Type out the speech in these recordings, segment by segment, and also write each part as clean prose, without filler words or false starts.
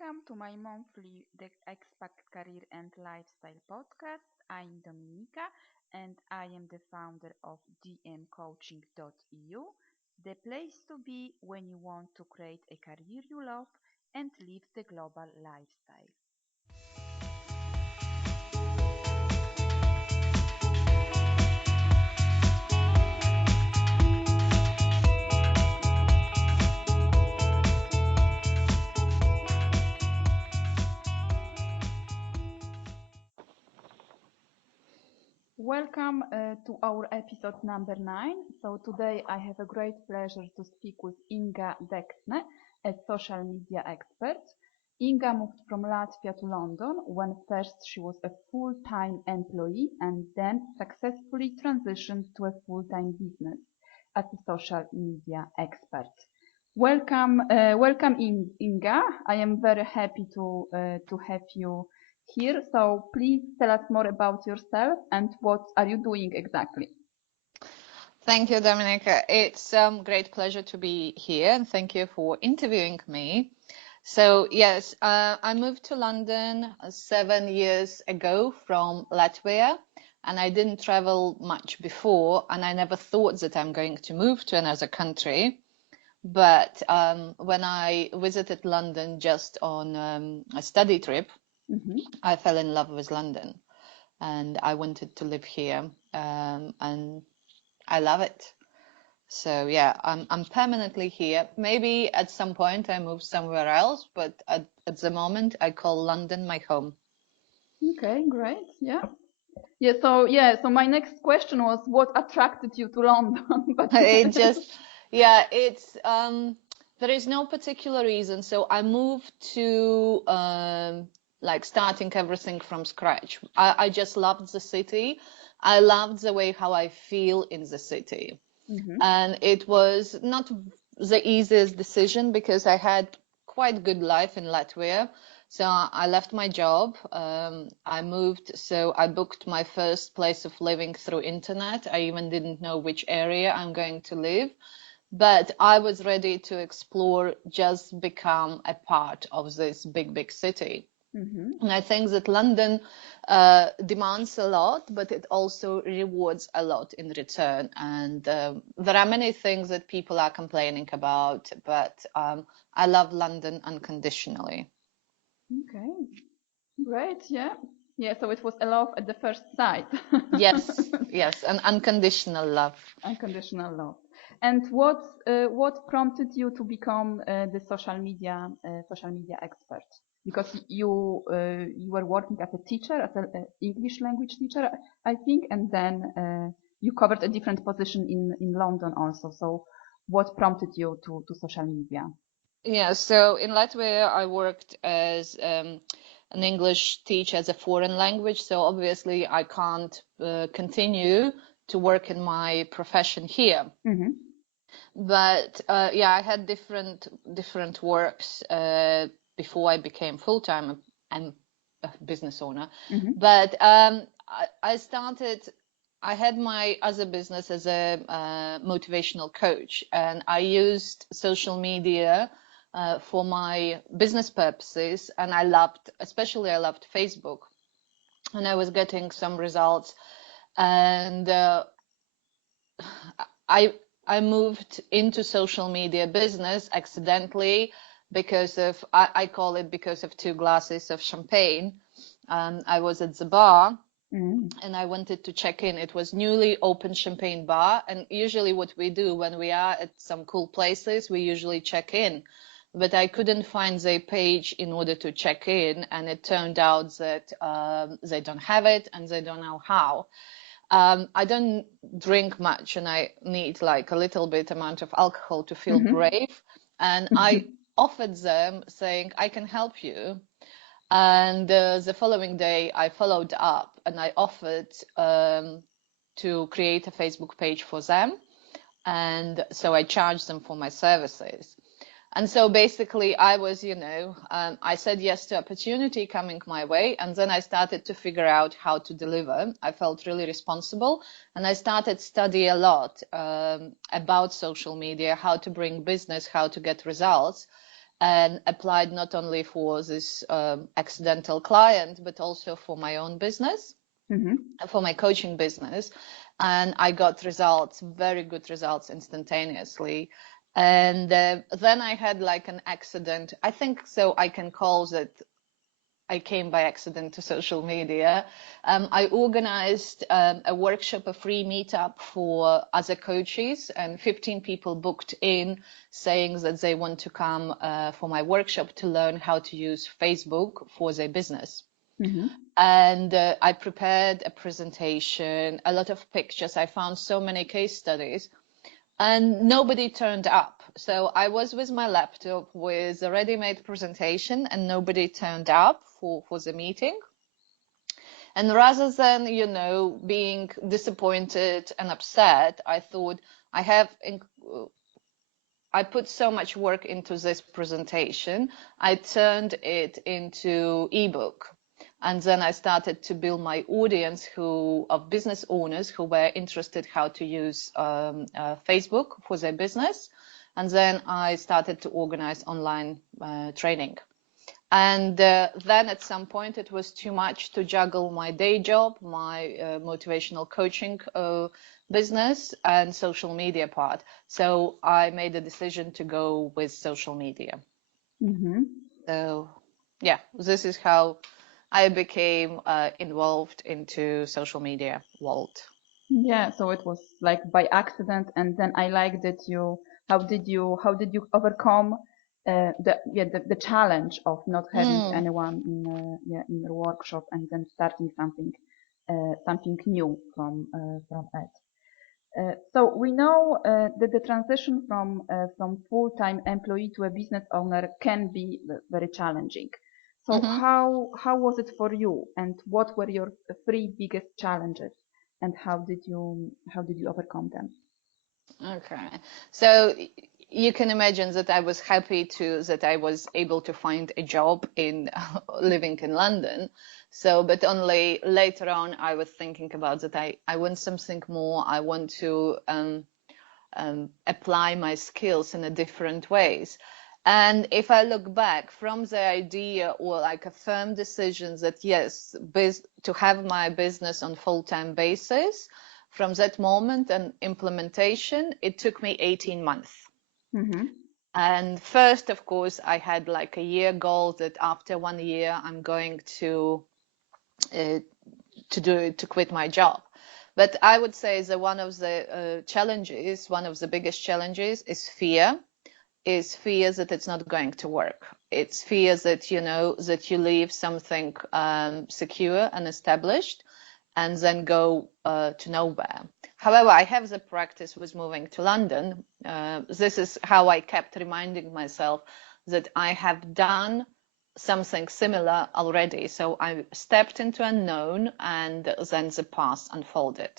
Welcome to my monthly expat career and lifestyle podcast. I'm Dominika and I am the founder of dmcoaching.eu, the place to be when you want to create a career you love and live the global lifestyle. Welcome to our episode number 9. So today I have a great pleasure to speak with Inga Deksne, a social media expert. Inga moved from Latvia to London when first she was a full-time employee and then successfully transitioned to a full-time business as a social media expert. Welcome, Inga. I am very happy to have you here. So please tell us more about yourself and what are you doing exactly? Thank you, Dominica. It's a great pleasure to be here, and thank you for interviewing me. So, yes, I moved to London 7 years ago from Latvia, and I didn't travel much before, and I never thought that I'm going to move to another country. But when I visited London just on a study trip, I fell in love with London, and I wanted to live here, and I love it. So yeah, I'm permanently here. Maybe at some point I move somewhere else, but at the moment I call London my home. Okay, great. So my next question was what attracted you to London? But It just, yeah, it's there is no particular reason. So I moved to like starting everything from scratch. I just loved the city. I loved the way how I feel in the city. And it was not the easiest decision because I had quite good life in Latvia. So I left my job. I moved, so I booked my first place of living through internet. I even didn't know which area I'm going to live, but I was ready to explore, just become a part of this big city. And I think that London demands a lot, but it also rewards a lot in return. And there are many things that people are complaining about, but I love London unconditionally. okay, great. Yeah. So it was a love at the first sight. Yes, an unconditional love. Unconditional love. And what prompted you to become the social media expert? Because you were working as a teacher, as an English language teacher, I think, and then you covered a different position in London also. So what prompted you to social media? Yeah, so in Latvia, I worked as an English teacher as a foreign language. So obviously, I can't continue to work in my profession here. But yeah, I had different works before I became full-time and a business owner. But I started. I had my other business as a motivational coach, and I used social media for my business purposes, and especially I loved Facebook, and I was getting some results, and I moved into social media business accidentally because of I call it because of 2 glasses of champagne. I was at the bar and I wanted to check in. It was newly opened champagne bar, and usually what we do when we are at some cool places, we usually check in. But I couldn't find their page in order to check in, and it turned out that they don't have it and they don't know how. I don't drink much and I need like a little bit amount of alcohol to feel brave. And I offered them saying, I can help you. And the following day, I followed up and I offered to create a Facebook page for them. And so I charged them for my services. And so basically I was, I said yes to opportunity coming my way. And then I started to figure out how to deliver. I felt really responsible. And I started study a lot about social media, how to bring business, how to get results. and applied not only for this accidental client, but also for my own business, for my coaching business. And I got results, very good results instantaneously. And then I had like an accident. I think so I can call that I came by accident to social media. I organized a workshop, a free meetup for other coaches, and 15 people booked in saying that they want to come for my workshop to learn how to use Facebook for their business. And I prepared a presentation, a lot of pictures. I found so many case studies, and nobody turned up. So I was with my laptop with a ready-made presentation, and nobody turned up for the meeting. And rather than, being disappointed and upset, I thought I put so much work into this presentation. I turned it into ebook. And then I started to build my audience of business owners who were interested how to use Facebook for their business. And then I started to organize online training. And then at some point it was too much to juggle my day job, my motivational coaching business, and social media part. So I made a decision to go with social media. So yeah, this is how I became involved into social media world. Yeah, so it was like by accident, and then I like that how did you overcome the challenge of not having anyone in your workshop, and then starting something new from it. So we know that the transition from full-time employee to a business owner can be very challenging. So how was it for you, and what were your three biggest challenges, and how did you overcome them? Okay, so you can imagine that I was happy that I was able to find a job in living in London. So, but only later on I was thinking about that I want something more. I want to apply my skills in a different ways. And if I look back from the idea or like a firm decision that yes, to have my business on full-time basis, from that moment and implementation, it took me 18 months. And first, of course, I had like a year goal that after 1 year, I'm going to quit my job. But I would say that one of the biggest challenges is fear that it's not going to work. It's fear that, that you leave something secure and established and then go to nowhere. However, I have the practice with moving to London. This is how I kept reminding myself that I have done something similar already. So I stepped into unknown, and then the path unfolded.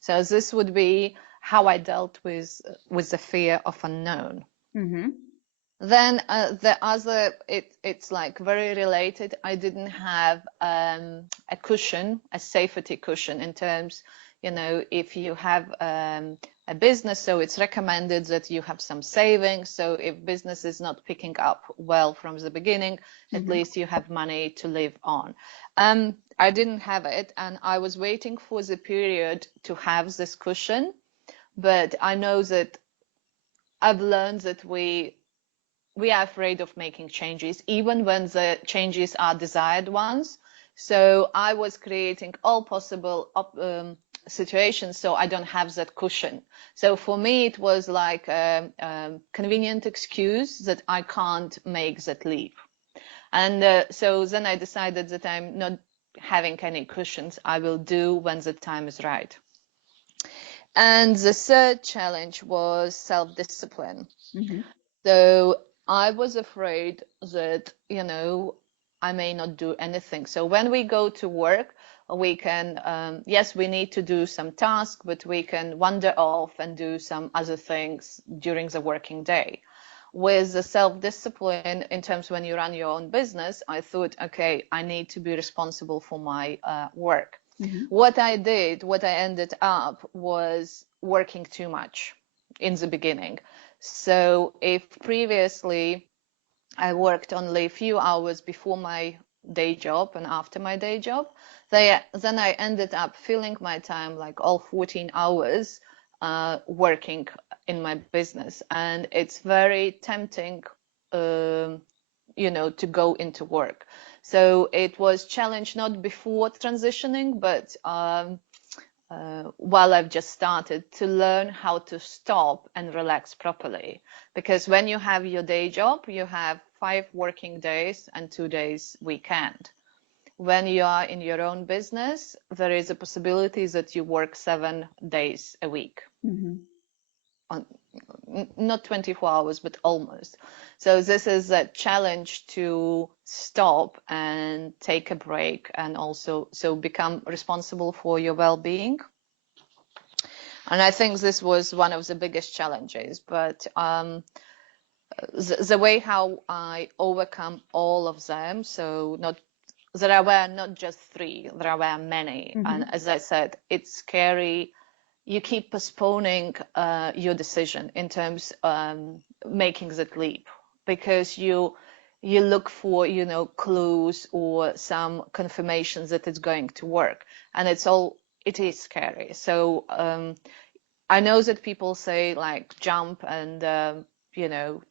So this would be how I dealt with the fear of unknown. Then the other, it's like very related. I didn't have a cushion, a safety cushion in terms, if you have a business, so it's recommended that you have some savings. So if business is not picking up well from the beginning, at least you have money to live on. I didn't have it, and I was waiting for the period to have this cushion. But I know that I've learned that we are afraid of making changes, even when the changes are desired ones. So I was creating all possible situations so I don't have that cushion. So for me, it was like a convenient excuse that I can't make that leap. And so then I decided that I'm not having any cushions. I will do when the time is right. And the third challenge was self-discipline. So I was afraid that, I may not do anything. So when we go to work, we can, yes, we need to do some tasks, but we can wander off and do some other things during the working day. With the self-discipline, in terms when you run your own business, I thought, okay, I need to be responsible for my work. What I ended up was working too much in the beginning. So if previously I worked only a few hours before my day job and after my day job. Then I ended up filling my time like all 14 hours working in my business. And it's very tempting, to go into work. So it was challenge not before transitioning, but while I've just started to learn how to stop and relax properly. Because when you have your day job, you have 5 working days and 2 days weekend. When you are in your own business, there is a possibility that you work 7 days a week. On, not 24 hours, but almost. So this is a challenge to stop and take a break and also become responsible for your well-being. And I think this was one of the biggest challenges. But the way how I overcome all of them, there were not just 3, there were many. And as I said, it's scary. You keep postponing your decision in terms making that leap, because you look for clues or some confirmations that it's going to work, and it is scary. So I know that people say like jump and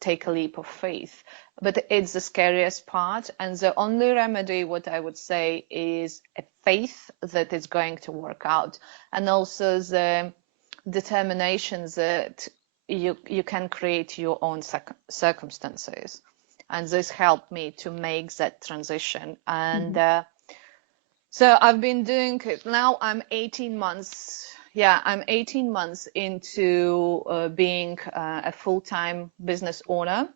take a leap of faith, but it's the scariest part. And the only remedy, what I would say, is a faith that it's going to work out, and also the determination that you can create your own circumstances. And this helped me to make that transition. And so I've been doing it now. I'm 18 months. Yeah, I'm 18 months into being a full-time business owner.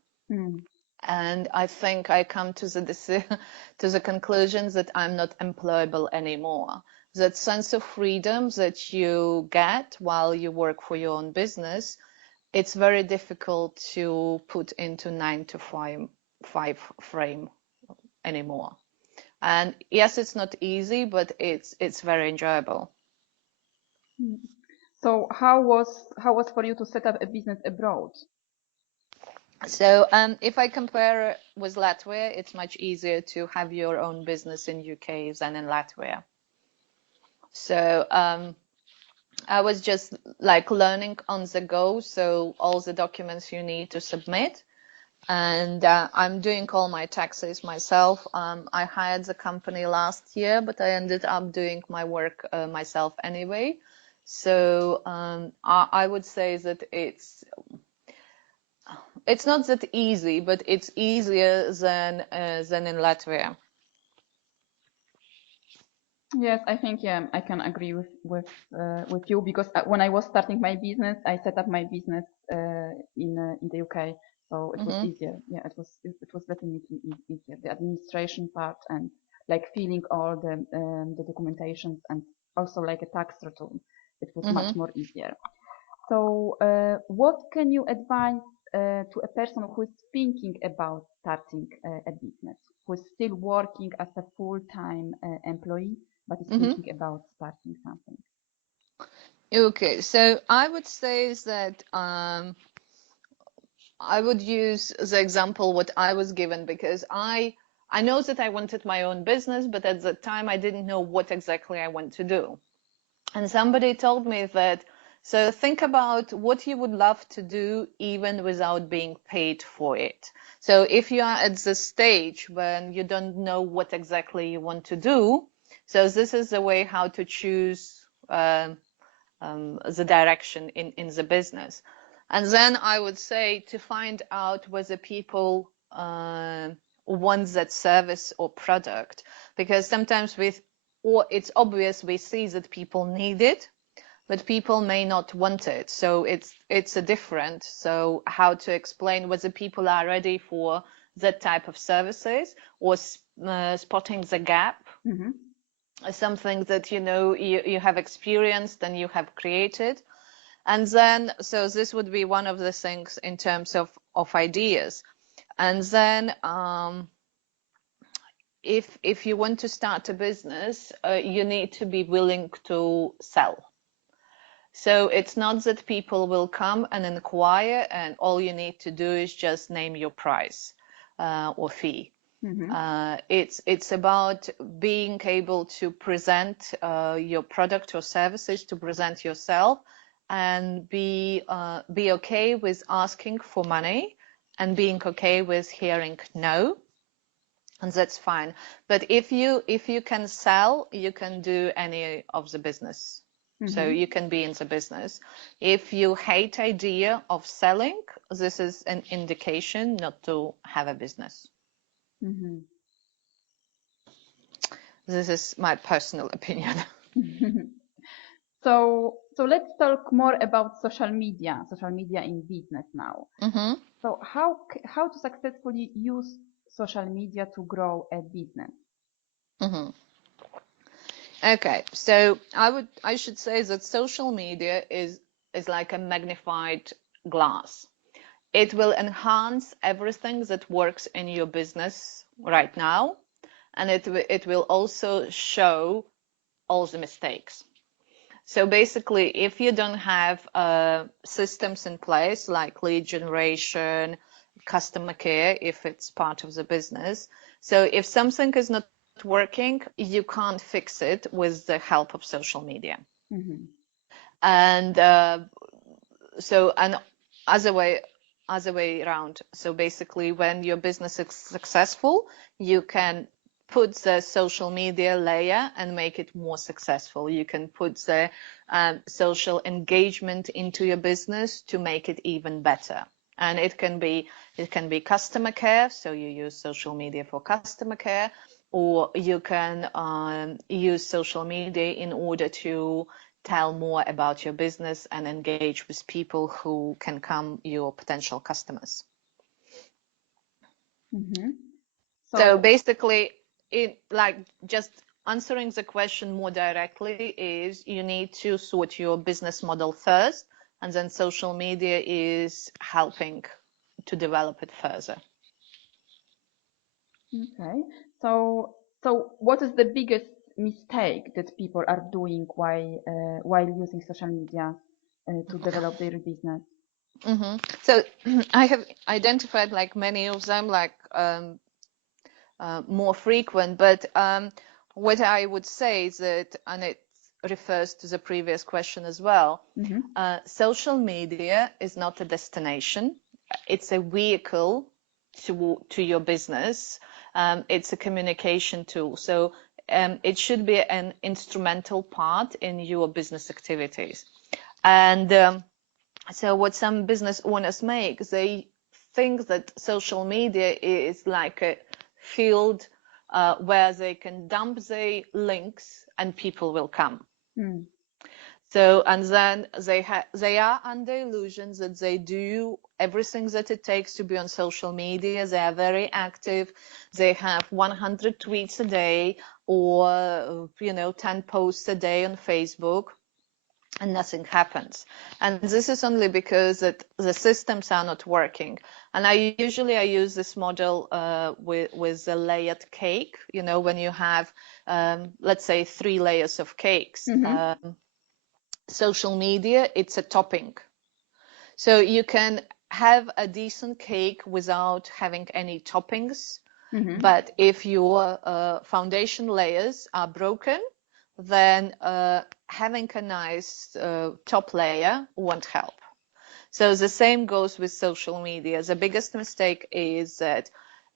And I think I come to the conclusion that I'm not employable anymore. That sense of freedom that you get while you work for your own business, it's very difficult to put into 9 to 5 frame anymore. And yes, it's not easy, but it's very enjoyable. So how was for you to set up a business abroad? So if I compare with Latvia, it's much easier to have your own business in UK than in Latvia. So I was just like learning on the go. So all the documents you need to submit. And I'm doing all my taxes myself. I hired the company last year, but I ended up doing my work myself anyway. So I would say that it's not that easy, but it's easier than in Latvia. Yes, I think I can agree with you, because when I was starting my business, I set up my business in the UK, so it was easier. Yeah, it was definitely easier. The administration part and like filling all the documentations and also like a tax return, it was much more easier. So, what can you advise to a person who is thinking about starting a business, who is still working as a full-time employee, but is thinking about starting something? Okay, so I would say that I would use the example what I was given, because I know that I wanted my own business, but at the time I didn't know what exactly I want to do. And somebody told me that, so think about what you would love to do even without being paid for it. So if you are at the stage when you don't know what exactly you want to do, so this is the way how to choose the direction in the business. And then I would say to find out whether people want that service or product, because sometimes it's obvious we see that people need it, but people may not want it. So it's a different. So how to explain whether people are ready for that type of services, or spotting the gap. Something that you have experienced and you have created. And then so this would be one of the things in terms of ideas. And then if you want to start a business, you need to be willing to sell. So it's not that people will come and inquire and all you need to do is just name your price. or fee. It's about being able to present your product or services, to present yourself, and be okay with asking for money, and being okay with hearing no, and that's fine. But if you can sell, you can do any of the business. So you can be in the business. If you hate idea of selling, this is an indication not to have a business. This is my personal opinion. So let's talk more about social media in business now. So how to successfully use social media to grow a business? Okay, so I should say that social media is like a magnified glass. It will enhance everything that works in your business right now, and it will also show all the mistakes. So basically, if you don't have systems in place like lead generation, customer care, if it's part of the business, so if something is not working, you can't fix it with the help of social media. And so, and other way around. So basically, when your business is successful, you can put the social media layer and make it more successful. You can put the social engagement into your business to make it even better. And it can be customer care, so you use social media for customer care, or you can use social media in order to tell more about your business and engage with people who can come your potential customers. So basically, it like just answering the question more directly is you need to sort your business model first, and then social media is helping to develop it further. Okay. So what is the biggest mistake that people are doing while using social media to develop their business? So I have identified like many of them, like more frequent, but what I would say is that, and it refers to the previous question as well, social media is not a destination. It's a vehicle to your business. It's a communication tool. So it should be an instrumental part in your business activities. And so what some business owners make, they think that social media is like a field where they can dump the links and people will come. So, and then they are under illusions that they do everything that it takes to be on social media. They are very active. They have 100 tweets a day, or 10 posts a day on Facebook, and nothing happens. And this is only because that the systems are not working. And I use this model with a layered cake. When you have, let's say, 3 layers of cakes. Social media, it's a topping. So you can have a decent cake without having any toppings. But if your foundation layers are broken, then having a nice top layer won't help. So the same goes with social media. The biggest mistake is that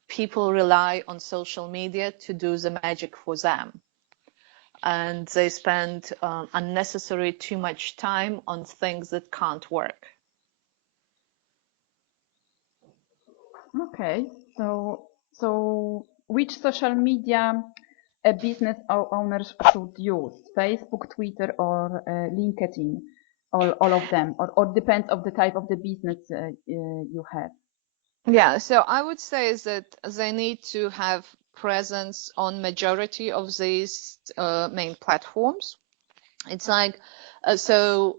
people rely on social media to do the magic for them. And they spend unnecessary too much time on things that can't work. Okay, so which social media a business owner should use? Facebook, Twitter, or LinkedIn? All of them, or depends of the type of the business you have? Yeah, so I would say that they need to have presence on majority of these main platforms. It's like so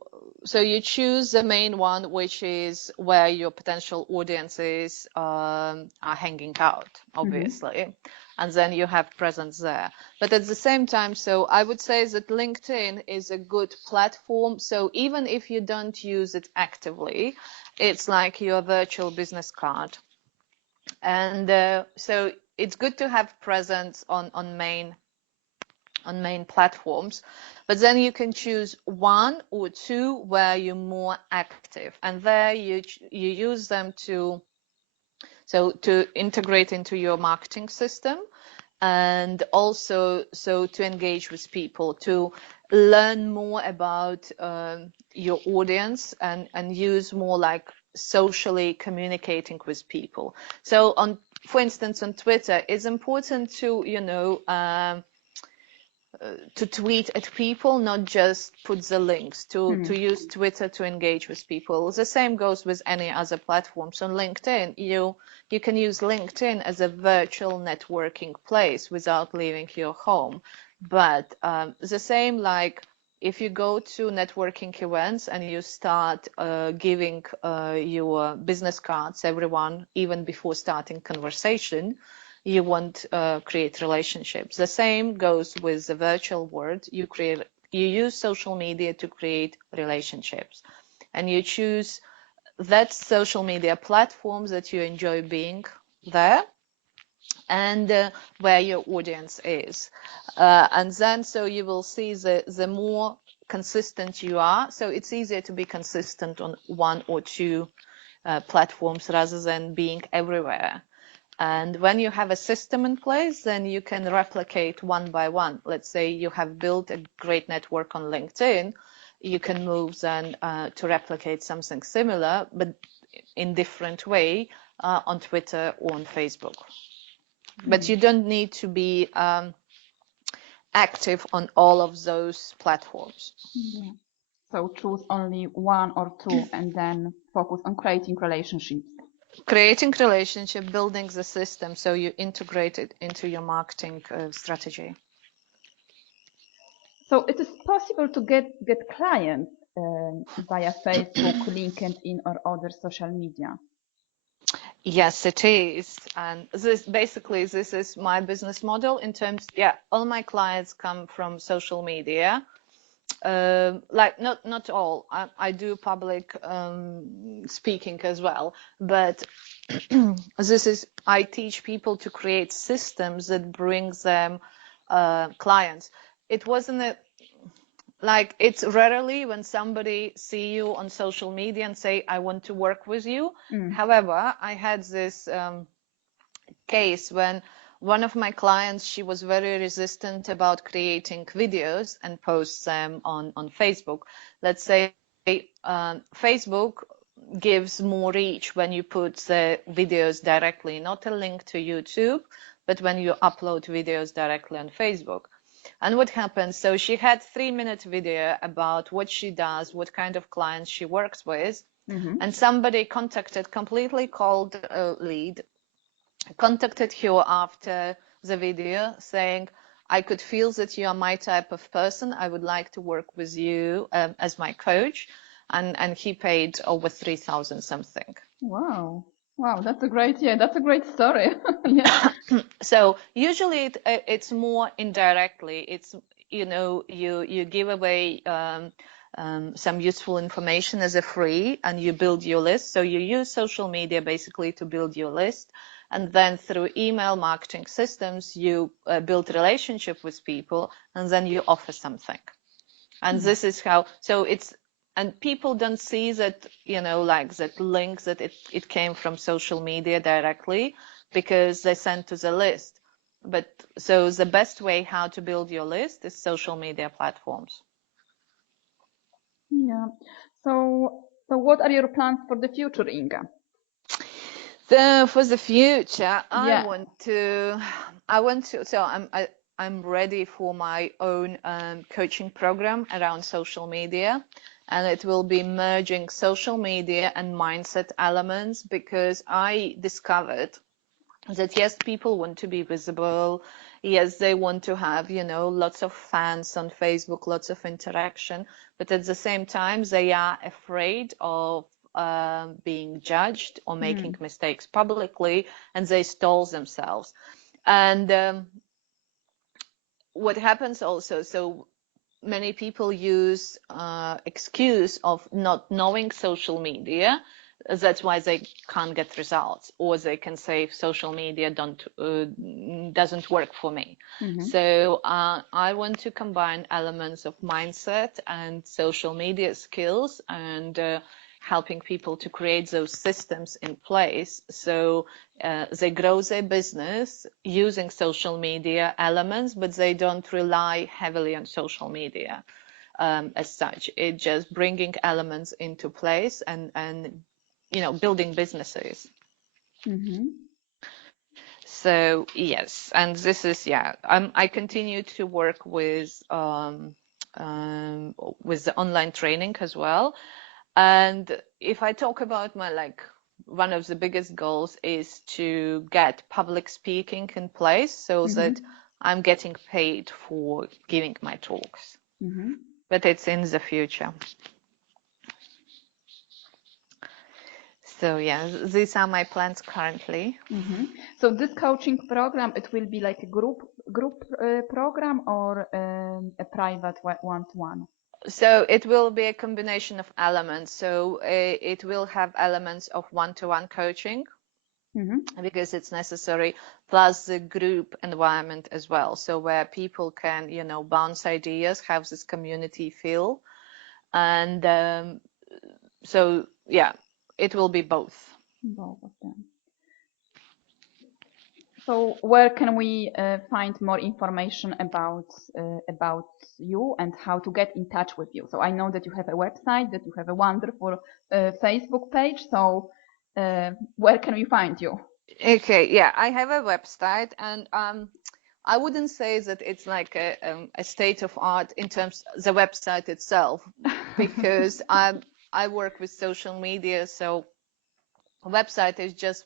you choose the main one, which is where your potential audiences are hanging out, obviously, and then you have presence there. But at the same time, so I would say that LinkedIn is a good platform. So even if you don't use it actively, it's like your virtual business card. And so it's good to have presence on main platforms, but then you can choose one or two where you're more active, and there you use them to integrate into your marketing system, and also to engage with people, to learn more about your audience, and use more like socially communicating with people. So for instance, on Twitter, it's important to to tweet at people, not just put the links, to use Twitter to engage with people. The same goes with any other platforms. On LinkedIn, you can use LinkedIn as a virtual networking place without leaving your home. But the same, like if you go to networking events and you start giving your business cards, everyone, even before starting conversation, you want to create relationships. The same goes with the virtual world. You use social media to create relationships, and you choose that social media platforms that you enjoy being there, and where your audience is. And then so you will see the more consistent you are. So it's easier to be consistent on one or two platforms rather than being everywhere. And when you have a system in place, then you can replicate one by one. Let's say you have built a great network on LinkedIn, you can move then to replicate something similar, but in different way on Twitter or on Facebook. But you don't need to be active on all of those platforms. Yeah. So choose only one or two and then focus on creating relationships. Creating relationship, building the system, so you integrate it into your marketing strategy. So it is possible to get clients via Facebook, LinkedIn, or other social media. Yes, it is. And this is my business model in terms, all my clients come from social media. Like not all. I do public speaking as well, but I teach people to create systems that brings them clients. It wasn't like, it's rarely when somebody see you on social media and say, I want to work with you. However, I had this case when one of my clients, she was very resistant about creating videos and post them on Facebook. Let's say Facebook gives more reach when you put the videos directly, not a link to YouTube, but when you upload videos directly on Facebook. And what happened? So she had 3-minute video about what she does, what kind of clients she works with. And somebody completely cold lead, contacted her after the video saying, I could feel that you are my type of person. I would like to work with you as my coach. And he paid over 3,000 something. Wow. Wow, that's a great story. Yeah. So usually it's more indirectly. It's, you give away some useful information as a free, and you build your list. So you use social media basically to build your list. And then through email marketing systems, you build relationship with people, and then you offer something. And this is how, and people don't see that, like that link that it came from social media directly, because they sent to the list. But so the best way how to build your list is social media platforms. Yeah. So what are your plans for the future, Inga? For the future, Yeah. I'm ready for my own coaching program around social media, and it will be merging social media and mindset elements, because I discovered that yes, people want to be visible. Yes, they want to have, lots of fans on Facebook, lots of interaction, but at the same time, they are afraid of being judged or making mistakes publicly, and they stall themselves. And what happens also, so many people use excuse of not knowing social media that's why they can't get results, or they can say social media doesn't work for me. So I want to combine elements of mindset and social media skills, and helping people to create those systems in place so they grow their business using social media elements, but they don't rely heavily on social media as such. It just bringing elements into place and building businesses. So yes, and this is I continue to work with the online training as well. And if I talk about my one of the biggest goals is to get public speaking in place so that I'm getting paid for giving my talks. But it's in the future. So yeah, these are my plans currently. So this coaching program, it will be like a group program or a private one-to-one? So it will be a combination of elements. So it will have elements of one-to-one coaching because it's necessary, plus the group environment as well. So where people can, bounce ideas, have this community feel. And so, yeah, it will be both. Both of them. So where can we find more information about you and how to get in touch with you? So I know that you have a website, that you have a wonderful Facebook page. So where can we find you? Okay, yeah, I have a website, and I wouldn't say that it's like a state of art in terms of the website itself, because I work with social media, so a website is just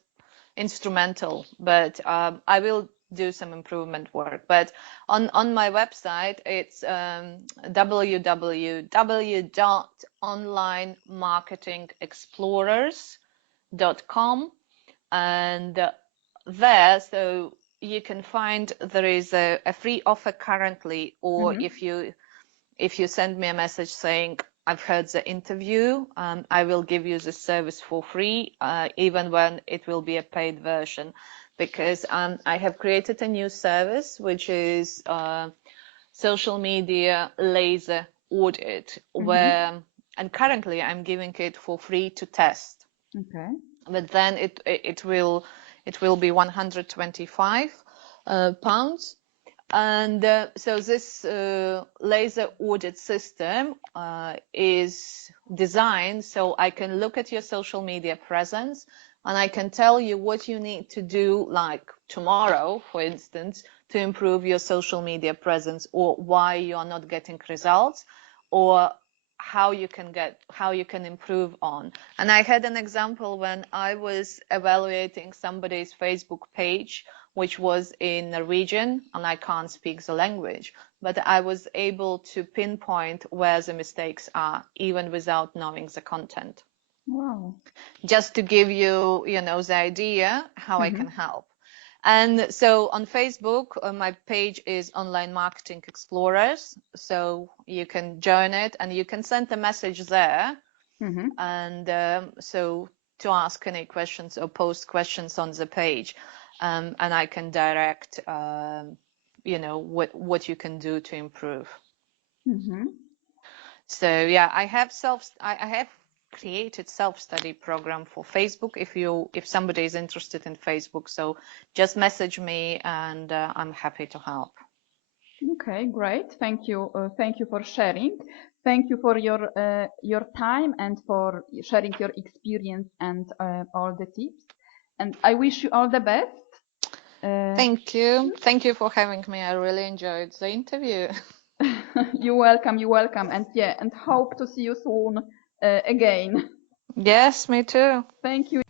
instrumental, but I will do some improvement work. But on my website, it's www.onlinemarketingexplorers.com, and there, so you can find there is a free offer currently, or if you send me a message saying I've heard the interview, I will give you the service for free, even when it will be a paid version, because I have created a new service, which is social media laser audit, and currently I'm giving it for free to test. Okay. But then it will be 125 pounds. And so this laser audit system is designed so I can look at your social media presence, and I can tell you what you need to do, like tomorrow, for instance, to improve your social media presence, or why you are not getting results, or how you can improve on. And I had an example when I was evaluating somebody's Facebook page, which was in Norwegian, and I can't speak the language, but I was able to pinpoint where the mistakes are, even without knowing the content. Wow. Just to give you, the idea how I can help. And so on Facebook, my page is Online Marketing Explorers. So you can join it and you can send a message there. And so to ask any questions or post questions on the page. And I can direct, what you can do to improve. So yeah, I have created self-study program for Facebook. If somebody is interested in Facebook, so just message me, and I'm happy to help. Okay, great. Thank you. Thank you for sharing. Thank you for your time and for sharing your experience and all the tips. And I wish you all the best. Thank you. Thank you for having me. I really enjoyed the interview. You're welcome. You're welcome. And yeah, and hope to see you soon again. Yes, me too. Thank you.